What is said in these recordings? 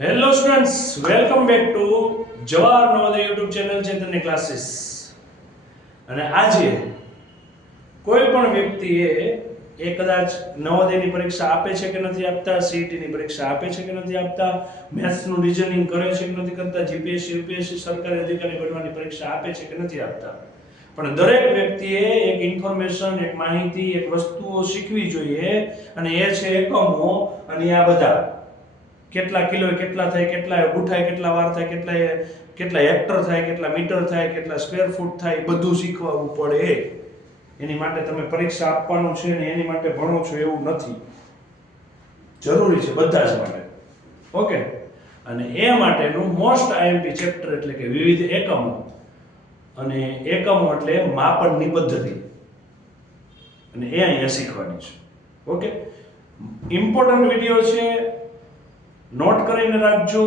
Hello students, welcome back to Jawahar Navodaya YouTube channel ચેતનની classes. અને આજે કોઈ પણ વ્યક્તિએ કદાચ નવોદયની પરીક્ષા આપે છે કે નથી આપતા, સીઈટીની પરીક્ષા આપે છે કે નથી આપતા, મેથ્સનું રિઝનિંગ કરે છે કે નથી કરતા, જીપીએસસી યુપીએસસી સરકારી અધિકારી બનવાની પરીક્ષા આપે છે કે નથી આપતા, પણ દરેક વ્યક્તિએ એક ઇન્ફોર્મેશન, એક માહિતી, એક વસ્તુઓ શીખવી જોઈએ. અને એ છે એકમો. અને આ બધા કેટલા કિલો કેટલા થાય, કેટલા ઉઠાય, કેટલા વાર થાય, કેટલા હેક્ટર થાય, કેટલા મીટર થાય, કેટલા સ્ક્વેર ફૂટ થાય, બધું શીખવાનું પડે. એની માટે તમે પરીક્ષા આપવાનું છે ને એની માટે ભણો છો એવું નથી, જરૂરી છે બધા જ માટે. ઓકે. અને એ માટેનું મોસ્ટ આઈએમપી ચેપ્ટર એટલે કે વિવિધ એકમો. અને એકમો એટલે માપનની પદ્ધતિ, અને એ અહીંયા શીખવાની છે. ઓકે. ઇમ્પોર્ટન્ટ વિડિયો છે, નોટ કરીને રાખજો,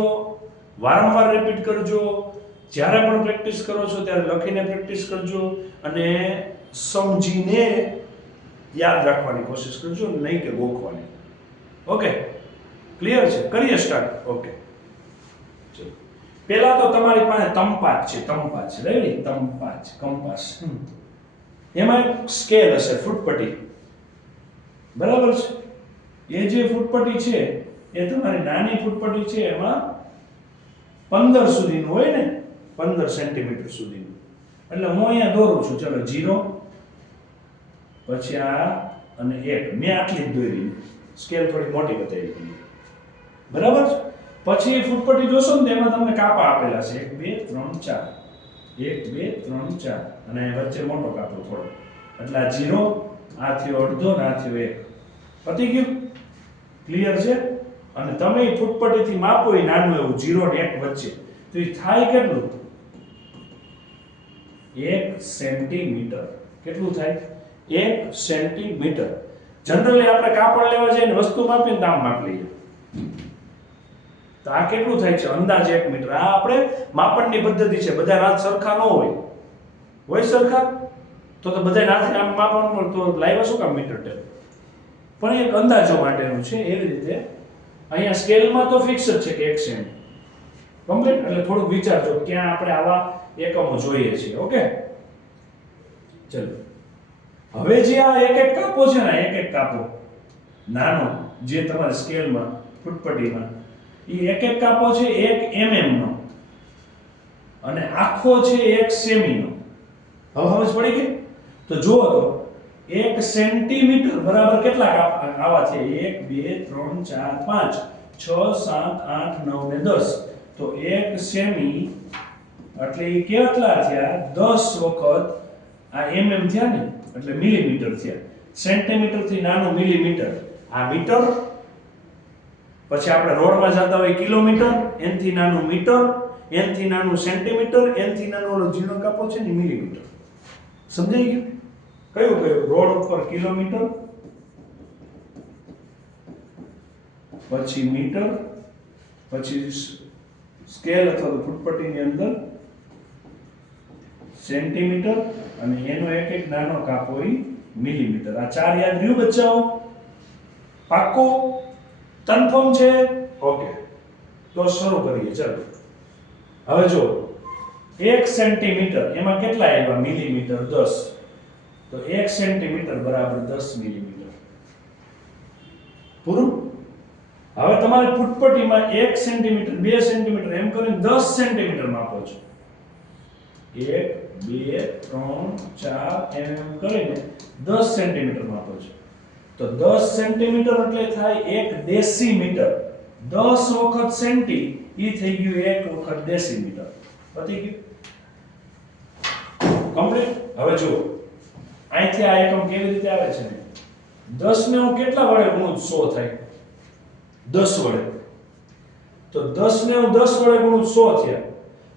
વારંવાર રિપીટ કરજો. જ્યારે પણ પ્રેક્ટિસ કરો છો ત્યારે લખીને પ્રેક્ટિસ કરજો અને સમજીને યાદ રાખવાની કોશિશ કરજો, નહીં કે ગોખવાની. ઓકે, ક્લિયર છે? કરીએ સ્ટાર્ટ. ઓકે, ચલો. પહેલા તો તમારી પાસે તંપાચ છે, રેડી? કંપાસ. એમાં એક સ્કેલ હશે, ફૂટપટ્ટી. બરાબર છે? એ જે ફૂટપટ્ટી છે એ તમારી નાની ફૂટપટ્ટી છે, એમાં 15 સુધીનું હોય ને, 15 સેન્ટીમીટર સુધીનું. એટલે હું અહીંયા દોરું છું, ચલો 0, પછી આ અને 1. મેં આટલી જ દોરી, સ્કેલ થોડી મોટી બતાવી. બરાબર છે? પછી ફૂટપટ્ટી જોશો ને તેમાં તમને કાપા આપેલા છે 1 2 3 4, 1 2 3 4, અને વચ્ચે મોટો કાપો થોડો. એટલે આ 0, આ થયો અડધો ને આ થયો 1. પતી ગયું? ક્લિયર છે? અને તમે ફૂટપટ્ટીથી માપો એ નાનું એવું 0 ને 1 વચ્ચે, તો એ થાય કેટલું? 1 સેન્ટીમીટર. કેટલું થાય? 1 સેન્ટીમીટર. જનરલી આપણે કાપડ લેવા જઈએ ને વસ્તુ માપીને દામ માપ લઈએ, તો આ કેટલું થાય છે? અંદાજે 1 મીટર. આ આપણે માપનની પદ્ધતિ છે, બધા હાથ સરખા ન હોય સરખા? તો બધા હાથે આમ માપવાનું, તો લાવ્યા શું કામ મીટર ટેપ? પણ એક અંદાજો માટેનું છે. એવી રીતે અહીંયા સ્કેલમાં તો ફિક્સ જ છે કે 1 સેન્ટ. કમ્પ્લીટ? એટલે થોડુંક વિચારજો ક્યાં આપણે આવા એકમો જોઈએ છીએ. ઓકે, ચલો. હવે જે આ એક કાપો છે ને, એક કાપો નાનો જે તમારા સ્કેલમાં, ફૂટપટ્ટીમાં, એ એક કાપો છે 1 mm નો, અને આખો છે 1 સેમી નો. હવે સમજ પડી ગઈ? તો જુઓ તો 1 સેન્ટીમીટર બરાબર કેટલા આવા છે? 1 2 3 4 5 6 7 8 9 ને 10. તો 1 સેમી એટલે કેટલા થયા? 10 વખત આ mm થયા ને, એટલે મિલીમીટર થયા. સેન્ટીમીટર થી નાનું મિલીમીટર, આ મીટર. પછી આપણે રોડમાં જતા હોય કિલોમીટર, એનથી નાનું મીટર, એનથી નાનું સેન્ટીમીટર, એનથી નાનો ઓલો ઝીણો કાપો છે ને મિલીમીટર. સમજાઈ ગયું? કયું રોડ ઉપર કિલોમીટર, પછી મીટર, પછી સ્કેલ અથવા તો ફૂટપટ્ટીની અંદર સેન્ટીમીટર, અને એનો એક નાનો કાપો એ મિલીમીટર. આ 4 યાદ રહ્યું બચ્ચાઓ? પાક્કું? કન્ફર્મ છે? ઓકે, તો શરૂ કરીએ. ચાલો. હવે જો 1 સેન્ટીમીટર એમાં કેટલા આવ્યા? મિલીમીટર 10. તો 1 સેન્ટીમીટર બરાબર 10 મિલીમીટર. પૂરું? હવે તમારે ફૂટપટ્ટીમાં 1 સેન્ટીમીટર, 2 સેન્ટીમીટર એમ કરીને 10 સેન્ટીમીટર માપો છો. 1 2 3 4 એમ કરીને 10 સેન્ટીમીટર માપો છો. તો 10 સેન્ટીમીટર એટલે થાય 1 ડેસીમીટર. 10 વખત સેન્ટી ઈ થઈ ગયું 1 વખત ડેસીમીટર. પતી ગયું? કમ્પ્લીટ? હવે જુઓ, અહીંથી આ એકમ કેવી રીતે આવે છે? 10 ને હું કેટલા વડે ગુણું? 100 થાય. 10 વડે. તો 10 ને હું 10 વડે ગુણું 100 થયા.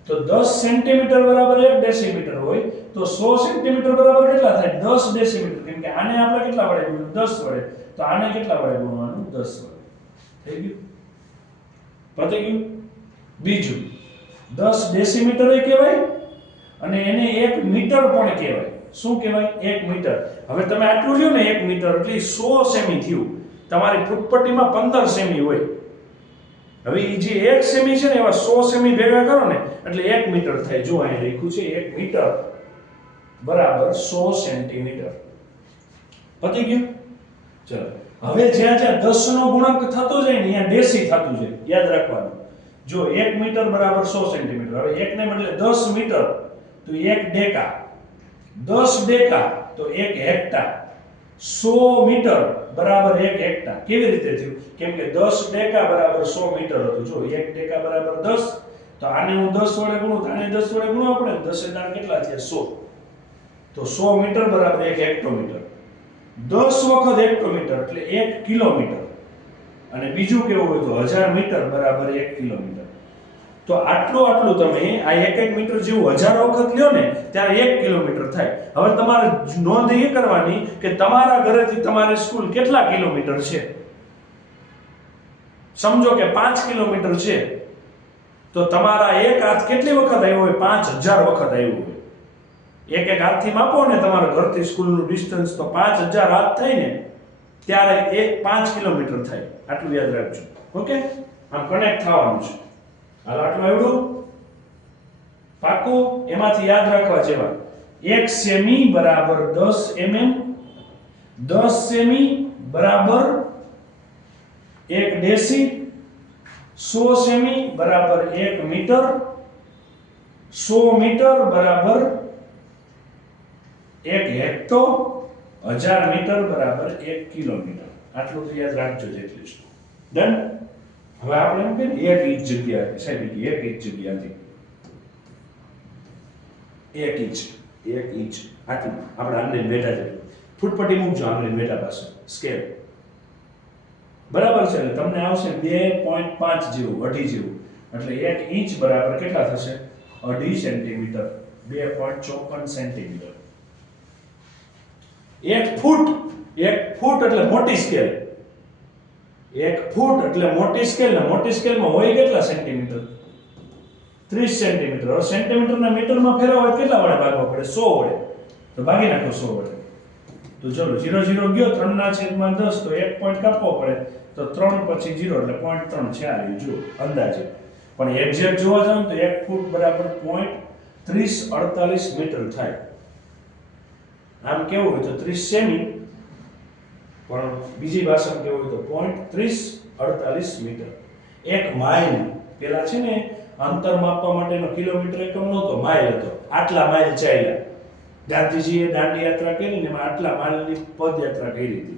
તો 10 સેન્ટીમીટર બરાબર 1 ડેસીમીટર હોય, તો 100 સેન્ટીમીટર બરાબર કેટલા થાય? 10 ડેસીમીટર. કેમ કે આને આપણે કેટલા વડે ગુણ્યું? 10 વડે. તો આને કેટલા વડે ગુણવાનું? 10 વડે. થઈ ગયું? પતી ગયું? બીજું, 10 ડેસીમીટર એ કહેવાય, અને એને 1 મીટર પણ કહેવાય. શું કહેવાય? 1 મીટર. હવે તમે આટલું લ્યો ને 1 મીટર એટલે 100 સેમી થયું. તમારી ફૂટપટ્ટીમાં 15 સેમી હોય, હવે ઈ જે 1 સેમી છે ને એવા 100 સેમી ભેગા કરો ને એટલે 1 મીટર થાય. જો અહીં લખ્યું છે 1 મીટર બરાબર 100 સેન્ટીમીટર. પતી ગયું? ચલો હવે જ્યાં જ્યાં 10 નો ગુણક થતો જાય ને ત્યાં ડેસી થતું જાય, યાદ રાખવાનું. જો 1 મીટર બરાબર 100 સેન્ટીમીટર. હવે 1 ને બદલે 10 મીટર તો 1 ડેકા, 10 ડેકા તો 1 હેક્ટર, 100 મીટર બરાબર 1 હેક્ટર. કેવી રીતે થયું? કેમ કે 10 ડેકા બરાબર 100 મીટર હતું. જો 1 ડેકા બરાબર 10 તો આને હું 10 વડે ગુણું તો આને 10 વડે ગુણવા પડે ને. 10 દાણ કેટલા થયા? 100. તો 100 મીટર બરાબર 1 હેક્ટોમીટર. 10 વખત હેક્ટોમીટર એટલે 1 કિલોમીટર. અને બીજું કેવું હોય તો 1000 મીટર બરાબર 1 કિલોમીટર. તો આટલું તમે આ 1 મીટર જેવું 1000 વખત લ્યો ને ત્યારે 1 કિલોમીટર થાય. હવે તમારે નોંધ એ કરવાની કે તમારા ઘરેથી તમારી સ્કૂલ કેટલા કિલોમીટર છે. સમજો કે 5 કિલોમીટર છે તો તમારા એક હાથ કેટલી વખત આવ્યો હોય? 5000 વખત આવ્યો હોય. એક હાથથી માપો ને તમારા ઘરથી સ્કૂલનું ડિસ્ટન્સ તો 5000 હાથ થાય ને ત્યારે 5 કિલોમીટર થાય. આટલું યાદ રાખજો. ઓકે, આમ કનેક્ટ થવાનું છે. હાલ આટલું આવડું પાકું. એમાંથી યાદ રાખવા જેવા 1 સેમી બરાબર 10 mm, 10 સેમી બરાબર 1 ડેસી, 100 સેમી બરાબર 1 મીટર, 100 મીટર બરાબર 1 હેક્ટો, 1000 મીટર બરાબર 1 કિલોમીટર. આટલું તો યાદ રાખજો એટલીસ્ટ. ડન. હવે આપણે એમ કહીએ 1 ઇંચ જગ્યા સાહેબ, 1 ઇંચ જગ્યાથી 1 ઇંચ, 1 ઇંચ આટલું આપણે આંગળી બેઠા છે. ફૂટપટ્ટી મૂકજો આંગળી બેઠા પાસે સ્કેલ બરાબર છે. એટલે તમને આવશે 2.5 જેવું, 2.5 જેવું. એટલે 1 ઇંચ બરાબર કેટલા થશે? 2.5 સેન્ટીમીટર, 2.54 સેન્ટીમીટર. 1 ફૂટ એટલે મોટી સ્કેલ. 1 ફૂટ એટલે મોટી સ્કેલ. ને મોટી સ્કેલમાં હોય કેટલા સેન્ટીમીટર? 30 સેન્ટીમીટર. હવે સેન્ટીમીટરના મીટરમાં ફેરવવા કેટલા વડે ભાગવા પડે? 100 વડે. તો ભાગી નાખો 100 વડે. તો ચલો 0 0 ગયો, 3/10 તો 1 પોઈન્ટ કાપવો પડે તો 3 પછી 0 એટલે 0.3 છે. આ જો અંદાજે. પણ એક્ઝેક્ટ જોવા જાવ તો 1 ફૂટ બરાબર 0.3048 મીટર થાય. આમ કેવું હોય તો 30 સેમી, પણ બીજી ભાષામાં કેવું હોય તો 0.3048 મીટર. 1 માઇલ પેલા છે ને અંતર માપવા માટેનો કિલોમીટર એકમ નહોતો, માઇલ હતો. આટલા માઇલ ચાલ્યા. ગાંધીજીએ દાંડી યાત્રા કરી ને એમાં આટલા માઇલની પદયાત્રા કરી હતી.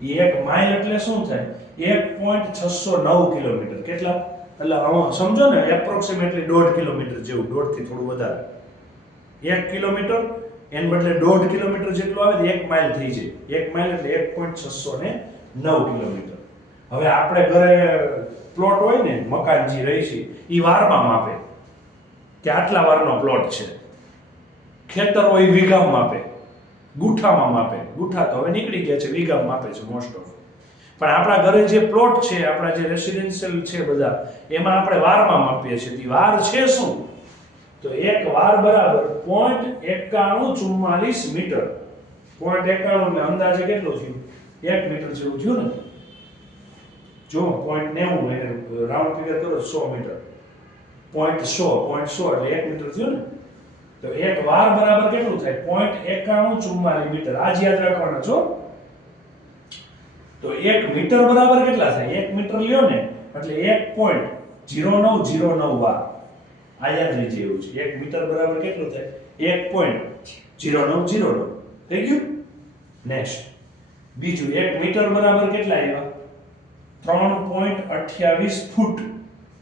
એ 1 માઇલ એટલે શું થાય? 1.609 કિલોમીટર. કેટલા? એટલે સમજો ને એપ્રોક્સિમેટલી 1.5 કિલોમીટર જેવું, 1.5 થી થોડું વધારે. 1 કિલોમીટર એને બદલે 1.5 કિલોમીટર જેટલું આવે તો 1 માઇલ થઈ જાય. 1 માઇલ એટલે 1.609 કિલોમીટર. હવે આપણે ઘરે પ્લોટ હોય ને, મકાન જે રહી છે એ વારમાં માપે કે આટલા વારનો પ્લોટ છે. ખેતર હોય વીઘામાં માપે, ગુઠામાં માપે. ગુઠા તો હવે નીકળી ગયા છે, વીઘામાં માપે છે મોસ્ટ ઓફ. પણ આપણા ઘરે જે પ્લોટ છે, આપણા જે રેસિડેન્શિયલ છે બધા, એમાં આપણે વારમાં માપીએ છીએ. તે વાર છે શું? તો 1 વાર બરાબર 0.9144 મીટર. 0.91 એટલે અંદાજે કેટલું થયું? 1 મીટર જેવું થયું ને. જો 0.90 એને રાઉન્ડ ફિગર કરો 100 મીટર. 0.100 એટલે 1 મીટર થયું ને. તો 1 વાર બરાબર કેટલું થાય? 0.9144 મીટર. આ જ યાદ રાખવાના છો. તો 1 મીટર બરાબર કેટલા થાય? 1 મીટર લ્યો ને એટલે 1.0909 વાર. આ યાદ રહી જાય એવું છે. 1 મીટર બરાબર કેટલું થાય? 1.0909. થઈ ગયું? નેક્સ્ટ બીજું 1 મીટર બરાબર કેટલા આવ્યા? 3.28 ફૂટ.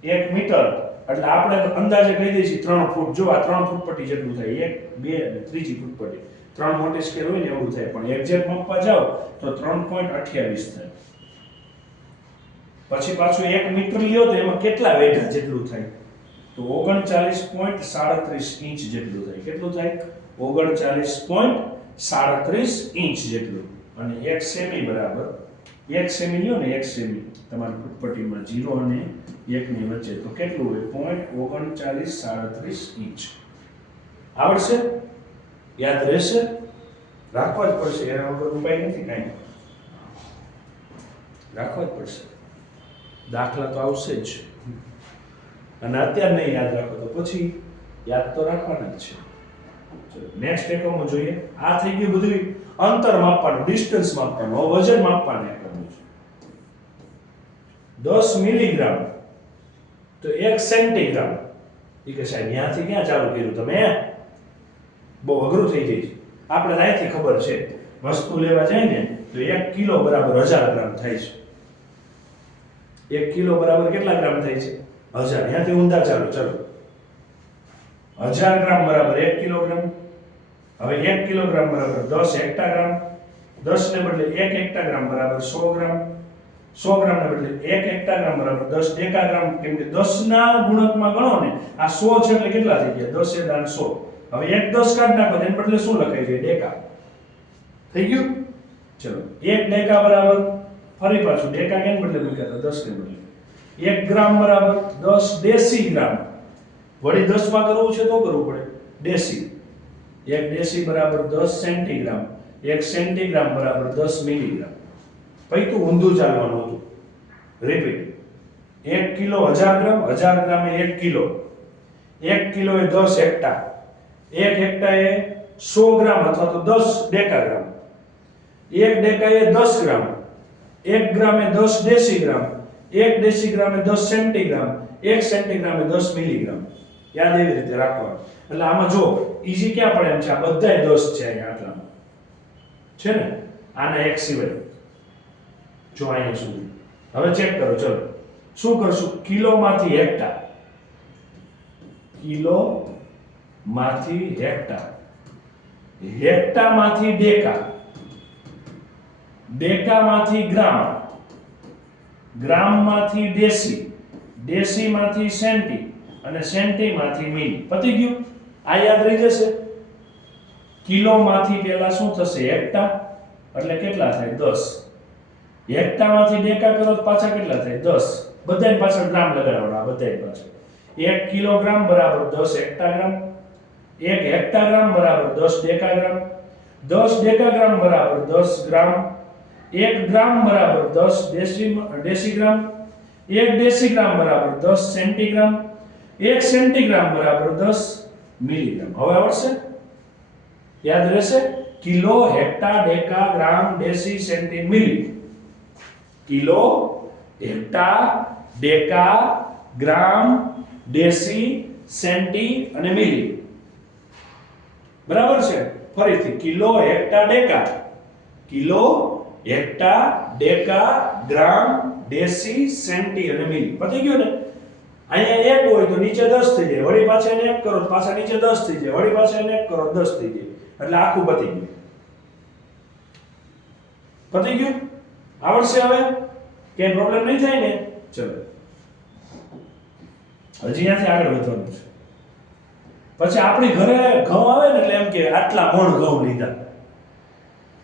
1 મીટર એટલે આપણે અંદાજે કહી દઈએ છીએ 3 ફૂટ. જો આ 3 ફૂટ પટ્ટી જેટલું થાય. 1 2 અને ત્રીજી ફૂટ પટ્ટી. 3 મોટી સ્કેલ હોય ને એવું થાય. પણ એક્ઝેક્ટ માપવા જાવ તો 3.28 થાય. પછી પાછું 1 મીટર લ્યો તો એમાં કેટલા વેઢા જેટલું થાય? તો 39.37 ઇંચ જેટલું થાય. કેટલું થાય? 39.37 ઇંચ જેટલું. અને 1 સેમી બરાબર 1 સેમી લ્યો ને, 1 સેમી તમારી ફૂટપટ્ટીમાં 0 અને 1 ની વચ્ચે તો કેટલું હોય? 0.3937 ઇંચ. આવડશે? યાદ રહેશે? રાખવા જ પડશે. એના વગર ઉપાય નથી કાંઈ. રાખવા જ પડશે. દાખલા તો આવશે જ, અને અત્યારે નહીં યાદ રાખો તો પછી યાદ તો રાખવાના જ છે. ચલો નેક્સ્ટ એકમો જોઈએ. આ થઈ ગયું બધું અંતર માપવાનું, ડિસ્ટન્સ માપવાનું. હવે વજન માપવાના એકમો છે. 10 મિલીગ્રામ તો 1 સેન્ટીગ્રામ. એ કે સાહેબ ત્યાંથી ક્યાં ચાલુ કર્યું તમે? બહુ અઘરું થઈ જાય છે. આપણે અહીંથી ખબર છે, વસ્તુ લેવા જાય ને તો 1 કિલો બરાબર 1000 ગ્રામ થાય છે. 1 કિલો બરાબર કેટલા ગ્રામ થાય છે? 1000. ત્યાંથી ઊંધા ચાલો. ચલો 1000 ગ્રામ બરાબર 1 કિલોગ્રામ. હવે 1 કિલોગ્રામ બરાબર 10 હેક્ટાગ્રામ. 10 ને બદલે 1 હેક્ટાગ્રામ બરાબર 100 ગ્રામ. 100 ગ્રામ ને બદલે 1 હેક્ટાગ્રામ બરાબર 10 ડેકાગ્રામ. કેમ કે 10 ના ગુણકમાં ગણો ને, આ 100 છે એટલે કેટલા થઈ ગયા? 10 * 100. હવે 1 10 કાઢ નાખો તો એને બદલે શું લખાય છે? ડેકા. થઈ ગયું? ચલો 1 ડેકા બરાબર, ફરી પાછું ડેકા કેમ બદલે મૂક્યા હતા? 10 ને બદલે 1 ગ્રામ બરાબર 10 ડેસીગ્રામ. વળી 10 માં કરવું છે તો કરવું પડે ડેસી. 1 ડેસી બરાબર 10 સેન્ટીગ્રામ. 1 સેન્ટીગ્રામ બરાબર 10 મિલીગ્રામ. પછી તું ઊંધું ચાલવાનું હતું. રિપીટ. 1 કિલો 1000 ગ્રામ, 1000 ગ્રામ એ 1 કિલો. 1 કિલો એ 10 હેક્ટા. 1 હેક્ટા એ 100 ગ્રામ અથવા તો 10 ડેકાગ્રામ. 1 ડેકા એ 10 ગ્રામ. 1 ગ્રામ એ 10 ડેસીગ્રામ. 1 ડેસીગ્રામ એ 10 સેન્ટીગ્રામ. 1 સેન્ટીગ્રામ એ 10 મિલીગ્રામ. યાદ એવી રીતે રાખવાનું. એટલે આમાં જો ઈઝી ક્યાં પડે એમ છે? આ બધાય 10 છે અહીંયા આટલામાં છે ને, આના એક સિવાય. જો અહીંયા સુધી હવે ચેક કરો. ચલો શું કરશું? કિલો માંથી હેક્ટા, કિલો માંથી હેક્ટા, હેક્ટા માંથી ડેકા, ડેકા માંથી ગ્રામ, ગ્રામ માંથી ડેસી, ડેસી માંથી સેન્ટી અને સેન્ટી માંથી મિલી. પતી ગયું? આ યાદ રહી જશે. કિલો માંથી પહેલા શું થશે? હેક્ટા. એટલે કેટલા થાય? 10. હેક્ટા માંથી ડેકા કરો તો પાછા કેટલા થાય? 10. બધાય પાછળ ગ્રામ લગાડવાના. બધાય પાછળ 1 કિલોગ્રામ બરાબર 10 હેક્ટાગ્રામ. 1 હેક્ટાગ્રામ બરાબર 10 ડેકાગ્રામ. 10 ડેકાગ્રામ બરાબર 10 ગ્રામ. 1 ગ્રામ બરાબર 10 ડેસીગ્રામ. 1 ડેસીગ્રામ બરાબર 10 સેન્ટીગ્રામ. 1 સેન્ટીગ્રામ બરાબર 10 મિલીગ્રામ. હવે આવડશે? યાદ રહેશે? કિલો, હેક્ટા, ડેકા, ગ્રામ, ડેસી, સેન્ટી, મિલી. કિલો, હેક્ટા, ડેકા, ગ્રામ, ડેસી, સેન્ટી અને મિલી. બરાબર છે? ફરીથી કિલો, હેક્ટા, ડેકા. કિલો, હેક્ટા, ડેકા, ગ્રામ, ડેસી, સેન્ટી અને મિલી. પતી ગયું ને? અહીંયા 1 હોય તો નીચે 10 થઈ જાય. વળી પાછા એને 1 કરો તો પાછા નીચે 10 થઈ જાય. વળી પાછા એને 1 કરો 10 થઈ જાય. એટલે આખું પતી ગયું. પતી ગયું? આવડશે હવે? કે પ્રોબ્લેમ નહીં થાય ને? ચલો હજી અહીંયાથી આગળ વધવાનું છે. પછી આપણી ઘરે ઘઉં આવે ને એટલે એમ કે આટલા મણ ઘઉં લીધા.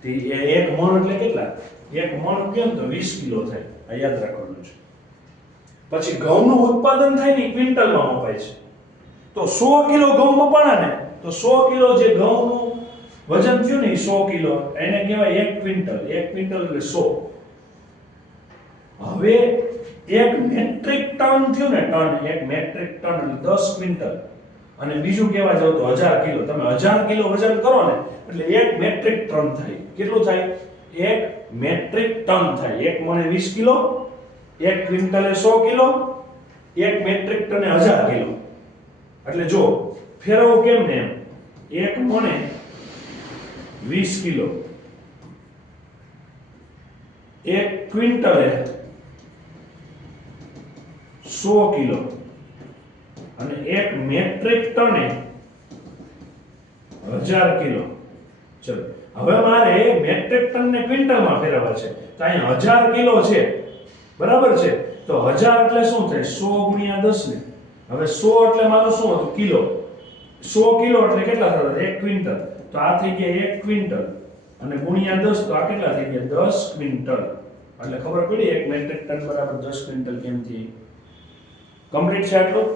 તે 1 મણ એટલે કેટલા? 1 મણ કેમ તો 20 કિલો થાય. આ યાદ રાખવાનું છે. પછી ઘઉંનું ઉત્પાદન થાય ને ક્વિન્ટલમાં મપાય છે. તો 100 કિલો ઘઉં મપાણા ને તો 100 કિલો જે ઘઉંનું વજન થયું ને 100 કિલો એને કહેવાય 1 ક્વિન્ટલ. 1 ક્વિન્ટલ એટલે 100. હવે 1 મેટ્રિક ટન થયું ને, ટન, 1 મેટ્રિક ટન એટલે 10 ક્વિન્ટલ. અને બીજું કહેવા જાવ તો 1000 કિલો. તમે 1000 કિલો વજન કરો ને એટલે 1 મેટ્રિક ટન થાય. કેટલું થાય? 1 મેટ્રિક ટન થાય. 1 મણે 20 કિલો, 1 ક્વિન્ટલે 100 કિલો, 1 મેટ્રિક ટને 1000 કિલો. એટલે જો ફેરવો કેમ ને એમ, 1 મણે 20 કિલો, 1 ક્વિન્ટલે 100 કિલો અને 1 મેટ્રિક ટને 1000 કિલો. ચલો હવે મારે મેટ્રિક ટન ને ક્વિન્ટલમાં ફેરવવા છે. તો અહીંયા 1000 કિલો છે. બરાબર છે? તો 1000 એટલે શું થાય? 100 ગુણ્યા 10 ને. હવે 100 એટલે મારું શું હતું? કિલો. 100 કિલો એટલે કેટલા થતા? 1 ક્વિન્ટલ. તો આ થઈ ગયા 1 ક્વિન્ટલ અને ગુણ્યા 10 તો આ કેટલા થઈ ગયા? 10 ક્વિન્ટલ. એટલે ખબર પડી 1 મેટ્રિક ટન બરાબર 10 ક્વિન્ટલ કેમ થઈ? કમ્પ્લીટ છે આટલું?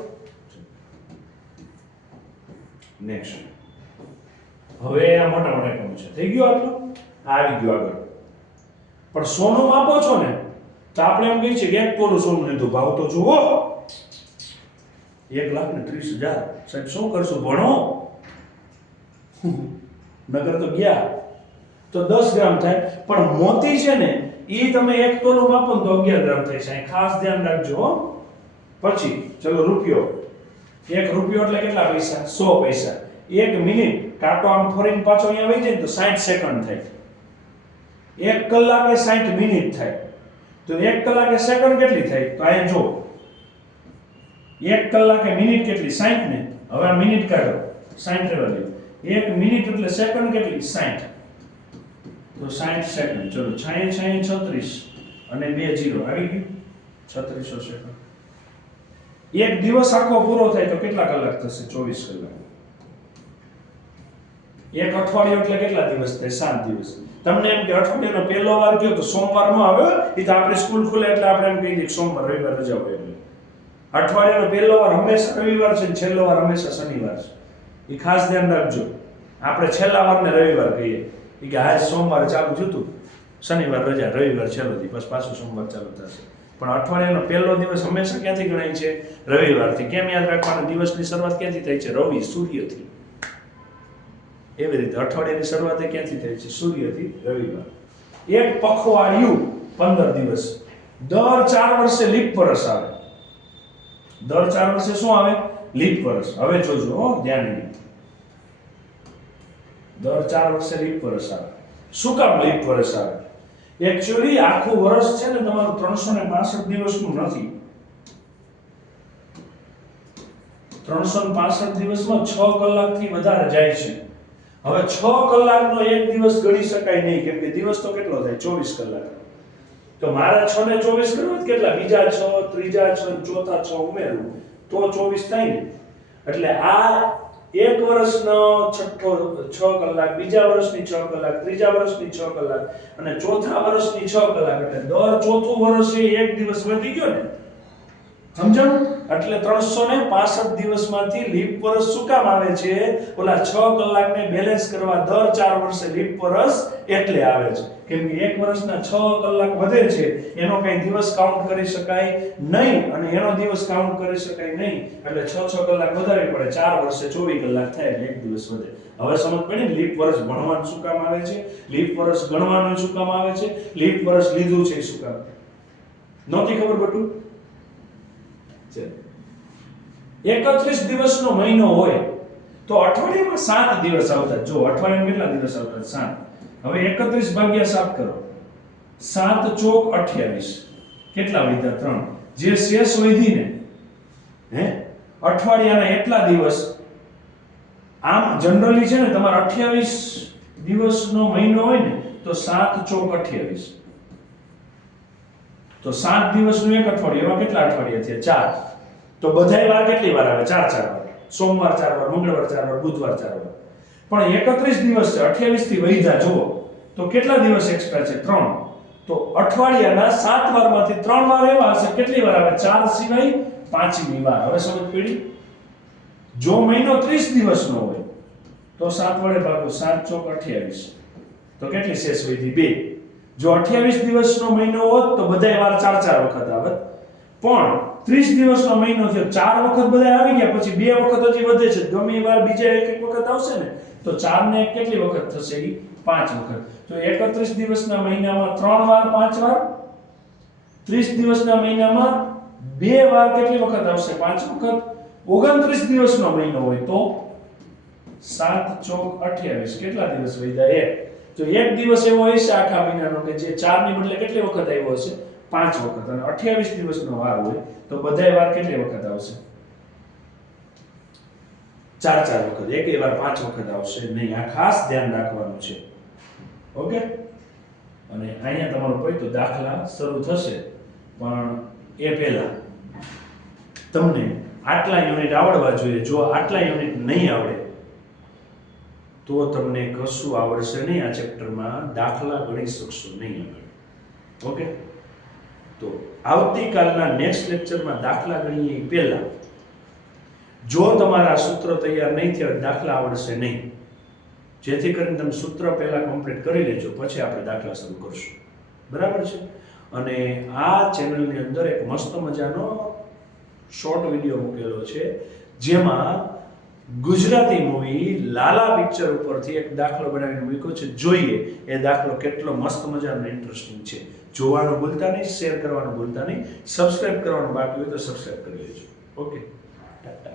નેક્સ્ટ. હવે આ મોટા મોટા એકમો છે. થઈ ગયું આટલું? આવી ગયું આગળ. પણ સોનું માપો છો ને તો આપણે એમ કહીએ છીએ કે 1 તોલું સોનું લીધું, ભાવ તો જુઓ 1,30,000. સાહેબ શું કરશું, ભણો નગર તો ગયા. તો 10 ગ્રામ થાય, પણ મોતી છે ને ઈ તમે 1 તોલું માપો તો 11 ગ્રામ થાય છે. ખાસ ધ્યાન રાખજો હો. પછી ચલો રૂપિયો, 1 રૂપિયો એટલે કેટલા પૈસા? 100 પૈસા. 1 મિનિટ કાંટો આમ ફરીને પાછો અહીંયા વહી જાય તો 60 સેકન્ડ થાય. 1 કલાકે 60 મિનિટ થાય. તો 1 કલાકે સેકન્ડ કેટલી થાય? તો અહીંયા જો 1 કલાકે મિનિટ કેટલી? 60 ને. હવે આ મિનિટ કાઢો, 60 રહેવા દો. 1 મિનિટ એટલે સેકન્ડ કેટલી? 60. તો 60 સેકન્ડ. ચલો 60 36 અને 2 0 આવી ગયું 3600 સેકન્ડ. એક દિવસ આખો પૂરો થાય તો કેટલા કલાક થશે? 24 કલાક. એક અઠવાડિયું એટલે કેટલા દિવસ થાય? 7 દિવસ. તમને એમ કે અઠવાડિયાનો પહેલો વાર કયો તો સોમવાર નો આવે, એ તો આપણે સ્કૂલ ખુલે એટલે આપણે એમ કહી દઈએ સોમવાર રવિવાર રજા હોય. એટલે અઠવાડિયાનો પહેલો વાર હંમેશા રવિવાર છે, છેલ્લો વાર હંમેશા શનિવાર છે. એ ખાસ ધ્યાન રાખજો. આપણે છેલ્લા વારને રવિવાર કહીએ, કે આજ સોમવારે ચાલુ થયું હતું, શનિવાર રજા, રવિવાર છેલ્લો દિવસ, બસ પાછું સોમવાર ચાલુ થશે. પણ અઠવાડિયાનો પહેલો દિવસ હંમેશા ક્યાંથી ગણાય છે? રવિવારથી. કેમ યાદ રાખવાનું? દિવસની શરૂઆત ક્યાંથી થાય છે? રવિ, સૂર્યથી. એવી રીતે અઠવાડિયાની શરૂઆત ક્યાંથી થાય છે? સૂર્યથી. રવિવાર. એક પખવાડિયું 15 દિવસ. દર 4 વર્ષે લીપ વર્ષ આવે. દર 4 વર્ષે શું આવે? લીપ વર્ષ. હવે જોજો હો, ધ્યાન નહીં. દર 4 વર્ષે લીપ વર્ષ આવે. શું કામ લીપ વર્ષ આવે? એક્ચ્યુઅલી આખું વર્ષ છે ને તમારું 365 દિવસનું નથી. 365 દિવસમાં 6 કલાકથી વધારે જાય છે. હવે 6 કલાકનો એક દિવસ ગણી શકાય નહીં, કેમ કે દિવસ તો કેટલો થાય? 24 કલાક. તો મારા 6 ને 24 કરવા કેટલા? બીજા 6, ત્રીજા 6, ચોથા 6 ઉમેરવું તો 24 થાય ને. એટલે આ એક વર્ષનો છઠ્ઠો 6 કલાક, બીજા વર્ષની 6 કલાક, ત્રીજા વર્ષની 6 કલાક અને ચોથા વર્ષની 6 કલાક. એટલે દર ચોથું વર્ષે એક દિવસ વધી ગયો ને. સમજાણું? એટલે 365 દિવસમાંથી લીપ વર્ષ શું કામ આવે છે? ઓલા 6 કલાકને બેલેન્સ કરવા દર 4 વર્ષે લીપ વર્ષ એટલે આવે છે. કેમ કે એક વર્ષના 6 કલાક વધે છે, એનો કઈ દિવસ કાઉન્ટ કરી શકાય નહીં, અને એનો દિવસ કાઉન્ટ કરી શકાય નહીં. એટલે 6 કલાક વધારે પડે. 4 વર્ષે 24 કલાક થાય એટલે એક દિવસ વધે. હવે સમજ પડી ને? લીપ વર્ષ ભણવાનું શું કામ આવે છે? લીપ વર્ષ ગણવાનું શું કામ આવે છે? લીપ વર્ષ લીધું છે શું કામ? નહોતી ખબર બટું? 31 દિવસનો મહિનો હોય તો અઠવાડિયામાં 7 દિવસ આવતા. જો અઠવાડિયામાં કેટલા દિવસ આવતા? 7. હવે 31 ભાગ્યા 7 કરો. 7 ચોક 28. કેટલા વધ્યા? 3. જે શેષ વધી ને અઠવાડિયાના એટલા દિવસ. આમ જનરલી છે ને તમારે 28 દિવસનો મહિનો હોય ને તો 7 ચોક 28. તો 7 દિવસનું એક અઠવાડિયું. એમાં કેટલા અઠવાડિયા થયા? 4. તો બધાય વાર કેટલી વાર આવે? 4 વાર. સોમવાર 4 વાર, મંગળવાર 4 વાર, બુધવાર 4 વાર. પણ 31 દિવસ છે, 28 થી વૈધા જુઓ તો કેટલા દિવસ એક્સ્ટ્રા છે? 3. તો અઠવાડિયાના 7 વારમાંથી 3 વાર એવા હશે. કેટલી વાર આવે? 4 સિવાય 5મી વાર. હવે સમજ પડી? જો મહિનો 30 દિવસનો હોય તો 7 વડે ભાગો. 7 ચોક 28. તો કેટલી શેષ વધી? 2. જો 28 દિવસનો મહિનો હોત તો બધાય વાર 4 વખત આવત. પણ 30 દિવસનો મહિનો થયો, 4 વખત બધા આવી ગયા, પછી 2 વખત હજી વધે છે. ગમે વાર બીજા એક વખત આવશે ને તો 4 ને કેટલી વખત થશે? 5 વખત. તો 31 દિવસના મહિનામાં 3 વાર 5 વાર. 30 દિવસના મહિનામાં 2 વાર કેટલી વખત આવશે? 5 વખત. 29 દિવસનો મહિનો હોય તો 7 ચોક 28. કેટલા દિવસ વધ્યા? 1. તો એક દિવસ એવો હશે આખા મહિનાનો કે જે 4 ની બદલે કેટલી વખત આવ્યો હશે? 5 વખત. અને 28 દિવસનો વાર હોય તો બધાય વાર કેટલી વખત આવશે? 4 વખત. એકેય વાર 5 વખત આવશે નહીં. આ ખાસ ધ્યાન રાખવાનું છે. ઓકે? અને અહીંયા તમારો કોઈ તો દાખલા શરૂ થશે, પણ એ પહેલા તમને આટલા યુનિટ આવડવા જોઈએ. જો આટલા યુનિટ નહીં આવડે તો તમને કશું આવડશે નહીં. આ ચેપ્ટરમાં દાખલા ગણી શકશો નહીં આગળ. ઓકે? તો આવતીકાલના નેક્સ્ટ લેક્ચરમાં દાખલા ગણીએ પહેલા જો તમારા સૂત્ર તૈયાર નહીં થયા, દાખલા આવડશે નહીં. જેથી કરીને તમે સૂત્ર પહેલા કમ્પ્લીટ કરી લેજો, પછી આપણે દાખલા શરૂ કરશું. બરાબર છે? અને આ ચેનલની અંદર એક મસ્ત મજાનો શોર્ટ વિડીયો મૂકેલો છે જેમાં ગુજરાતી મૂવી લાલા પિક્ચર ઉપરથી એક દાખલો બનાવીને મૂક્યો છે. જોઈએ એ દાખલો કેટલો મસ્ત મજાનો ઇન્ટરેસ્ટિંગ છે. જોવાનું ભૂલતા નહીં, શેર કરવાનું ભૂલતા નહીં, સબસ્ક્રાઇબ કરવાનું બાકી હોય તો સબસ્ક્રાઇબ કરી લેજો. ઓકે, ટાટા.